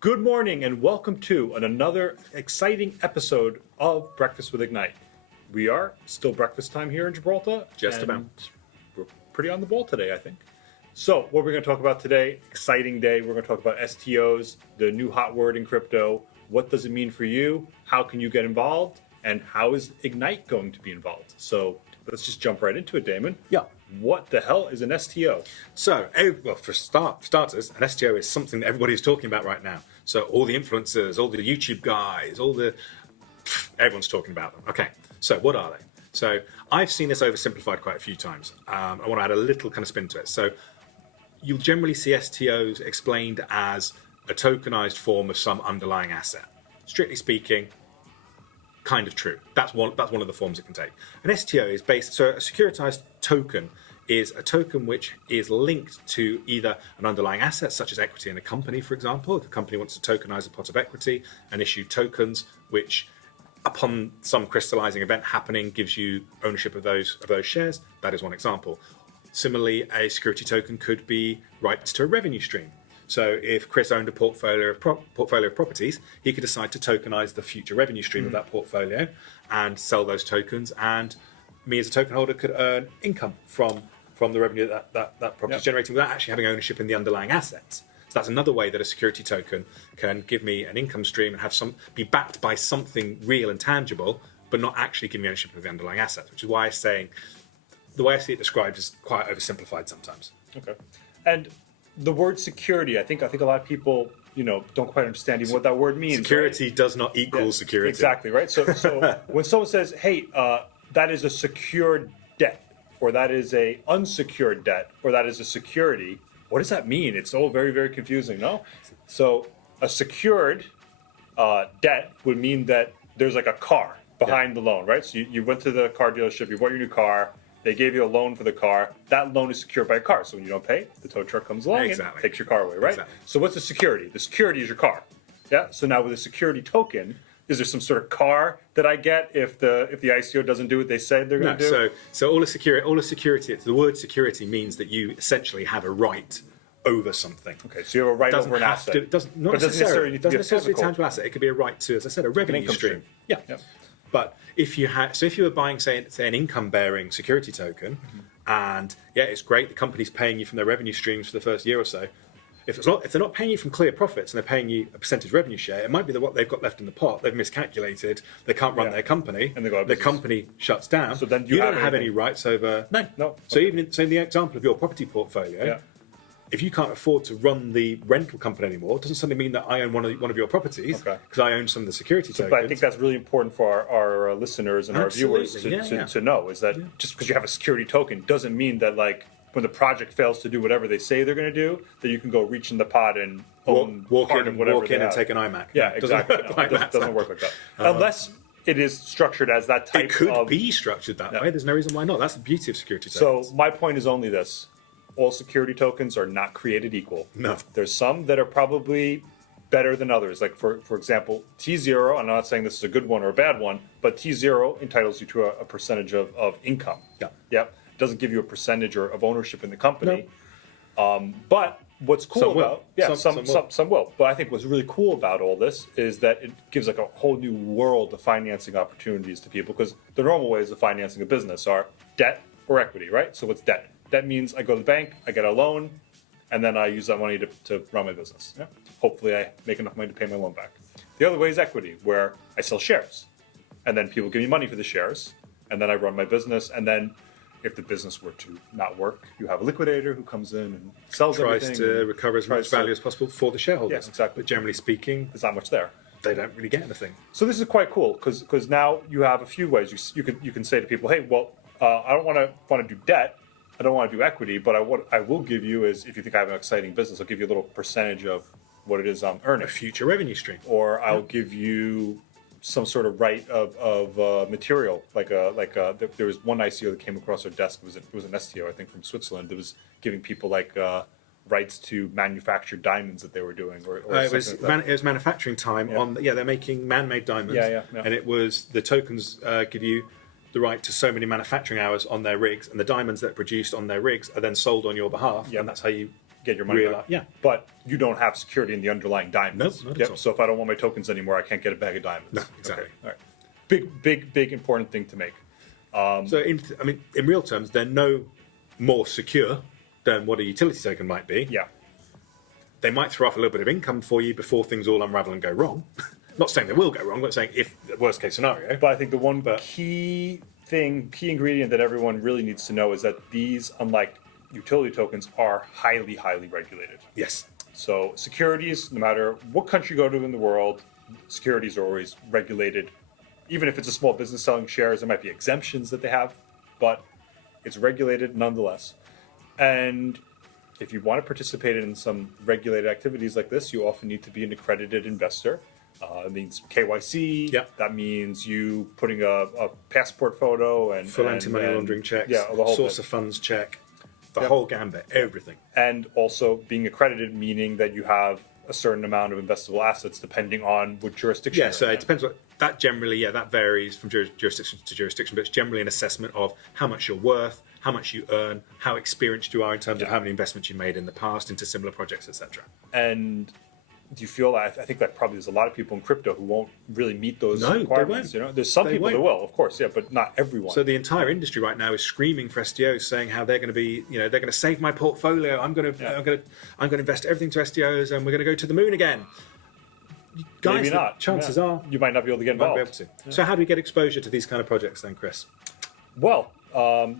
Good morning and welcome to another exciting episode of Breakfast with Ignite. We are still breakfast time here in Gibraltar. Just about. We're pretty on the ball today, I think. So what we're going to talk about today, exciting day. We're going to talk about STOs, the new hot word in crypto. What does it mean for you? How can you get involved? And how is Ignite going to be involved? So let's just jump right into it, Damon. Yeah. What the hell is an STO? So, well, for starters, an STO is something that everybody's talking about right now. So all the influencers, all the YouTube guys, everyone's talking about them. Okay, so what are they? So I've seen this oversimplified quite a few times. I want to add a little kind of spin to it. So you'll generally see STOs explained as a tokenized form of some underlying asset. Strictly speaking, kind of true. That's one of the forms it can take. An STO is so a securitized token is a token which is linked to either an underlying asset, such as equity in a company, for example. If a company wants to tokenize a pot of equity and issue tokens, which upon some crystallizing event happening gives you ownership of those shares, that is one example. Similarly, a security token could be rights to a revenue stream. So if Chris owned a portfolio of properties, he could decide to tokenize the future revenue stream of that portfolio and sell those tokens. And me as a token holder could earn income from the revenue that property is generating without actually having ownership in the underlying assets. So that's another way that a security token can give me an income stream and be backed by something real and tangible, but not actually give me ownership of the underlying assets, which is why I'm saying the way I see it described is quite oversimplified sometimes. Okay. And the word security, I think a lot of people, don't quite understand even what that word means. Security right? does not equal security. Exactly, right? So when someone says, hey, that is a secured debt, or that is a unsecured debt, or that is a security, what does that mean? It's all very, very confusing, no? So a secured debt would mean that there's like a car behind the loan, right? So you went to the car dealership, you bought your new car, they gave you a loan for the car. That loan is secured by a car. So when you don't pay, the tow truck comes along and takes your car away, right? Exactly. So what's the security? The security is your car. Yeah. So now with a security token, is there some sort of car that I get if the ICO doesn't do what they say they're going to do? So all a security, the word security means that you essentially have a right over something. Okay, so you have a right over an asset. It doesn't necessarily need to be a tangible asset. It could be a right to, as I said, a revenue stream. Yeah. But if you were buying, say an income-bearing security token, and it's great, the company's paying you from their revenue streams for the first year or so. If they're not paying you from clear profits and they're paying you a percentage revenue share, it might be that what they've got left in the pot, they've miscalculated, they can't run their company, and the company shuts down. So then you don't have any rights over. No. So even in the example of your property portfolio. If you can't afford to run the rental company anymore, it doesn't suddenly mean that I own one of your properties because I own some of the security tokens. But I think that's really important for our listeners and our viewers to know is that just because you have a security token doesn't mean that when the project fails to do whatever they say they're going to do, that you can go reach in the pot and walk in and take an iMac. Yeah, exactly. It doesn't work like that. Unless it is structured as that type of... It could be structured that way. There's no reason why not. That's the beauty of security tokens. So my point is only this. All security tokens are not created equal. No. There's some that are probably better than others. Like, for example, T0, I'm not saying this is a good one or a bad one, but T0 entitles you to a percentage of income. It doesn't give you a percentage of ownership in the company. No. But what's cool some will. But I think what's really cool about all this is that it gives a whole new world of financing opportunities to people, because the normal ways of financing a business are debt or equity, right? So what's debt? That means I go to the bank, I get a loan, and then I use that money to run my business. Yeah. Hopefully I make enough money to pay my loan back. The other way is equity, where I sell shares. And then people give me money for the shares, and then I run my business. And then if the business were to not work, you have a liquidator who comes in and sells everything. Tries to recover as much value as possible for the shareholders. Yes, exactly. But generally speaking, there's not much there. They don't really get anything. So this is quite cool, because now you have a few ways. You can say to people, hey, well, I don't want to do debt. I don't want to do equity, but what I will give you is, if you think I have an exciting business, I'll give you a little percentage of what it is I'm earning. A future revenue stream. Or I'll give you some sort of right of material. There was one ICO that came across our desk. It was an STO, I think, from Switzerland, that was giving people rights to manufacture diamonds that they were doing. It was manufacturing time they're making man-made diamonds. And it was the tokens give you the right to so many manufacturing hours on their rigs, and the diamonds that are produced on their rigs are then sold on your behalf, and that's how you get your money back. Yeah. But you don't have security in the underlying diamonds. Nope, not at all. So if I don't want my tokens anymore, I can't get a bag of diamonds. No, exactly. Okay. All right. Big important thing to make. So in real terms, they're no more secure than what a utility token might be. Yeah. They might throw off a little bit of income for you before things all unravel and go wrong. Not saying they will go wrong, but saying if the worst case scenario. But I think the one key ingredient that everyone really needs to know is that these, unlike utility tokens, are highly regulated. Yes. So securities, no matter what country you go to in the world, securities are always regulated. Even if it's a small business selling shares, there might be exemptions that they have, but it's regulated nonetheless. And if you want to participate in some regulated activities like this, you often need to be an accredited investor. It means KYC. Yep. That means you putting a passport photo and Full anti-money laundering checks. Yeah, the whole source bit. of funds check. The whole gambit, everything. And also being accredited, meaning that you have a certain amount of investable assets depending on what jurisdiction. Yeah, so it depends what that generally. Yeah, that varies from jurisdiction to jurisdiction, but it's generally an assessment of how much you're worth, how much you earn, how experienced you are in terms of how many investments you made in the past into similar projects, etc. And do you feel that I think that probably there's a lot of people in crypto who won't really meet those requirements? They won't. There's some They people that won't. will, of course, yeah, but not everyone. So the entire industry right now is screaming for STOs, saying how they're going to be, they're going to save my portfolio. I'm going to invest everything to STOs, and we're going to go to the moon again. Guys, Maybe not. Chances are you might not be able to get you won't involved. be able to. So how do we get exposure to these kind of projects then, Chris? Well,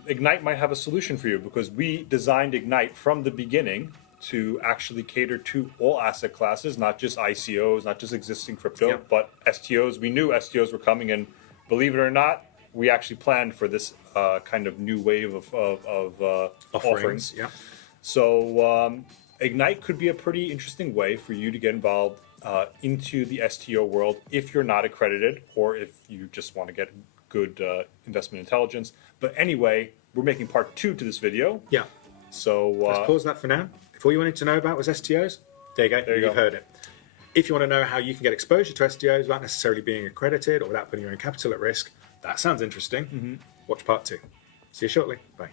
Ignite might have a solution for you because we designed Ignite from the beginning to actually cater to all asset classes, not just ICOs, not just existing crypto, but STOs. We knew STOs were coming, and believe it or not, we actually planned for this kind of new wave of offerings. Yeah. So Ignite could be a pretty interesting way for you to get involved into the STO world if you're not accredited or if you just want to get good investment intelligence. But anyway, we're making part 2 to this video. Yeah. So Let's pause that for now. If all you wanted to know about was STOs, there you go. You've heard it. If you want to know how you can get exposure to STOs without necessarily being accredited or without putting your own capital at risk, that sounds interesting. Watch part 2. See you shortly. Bye.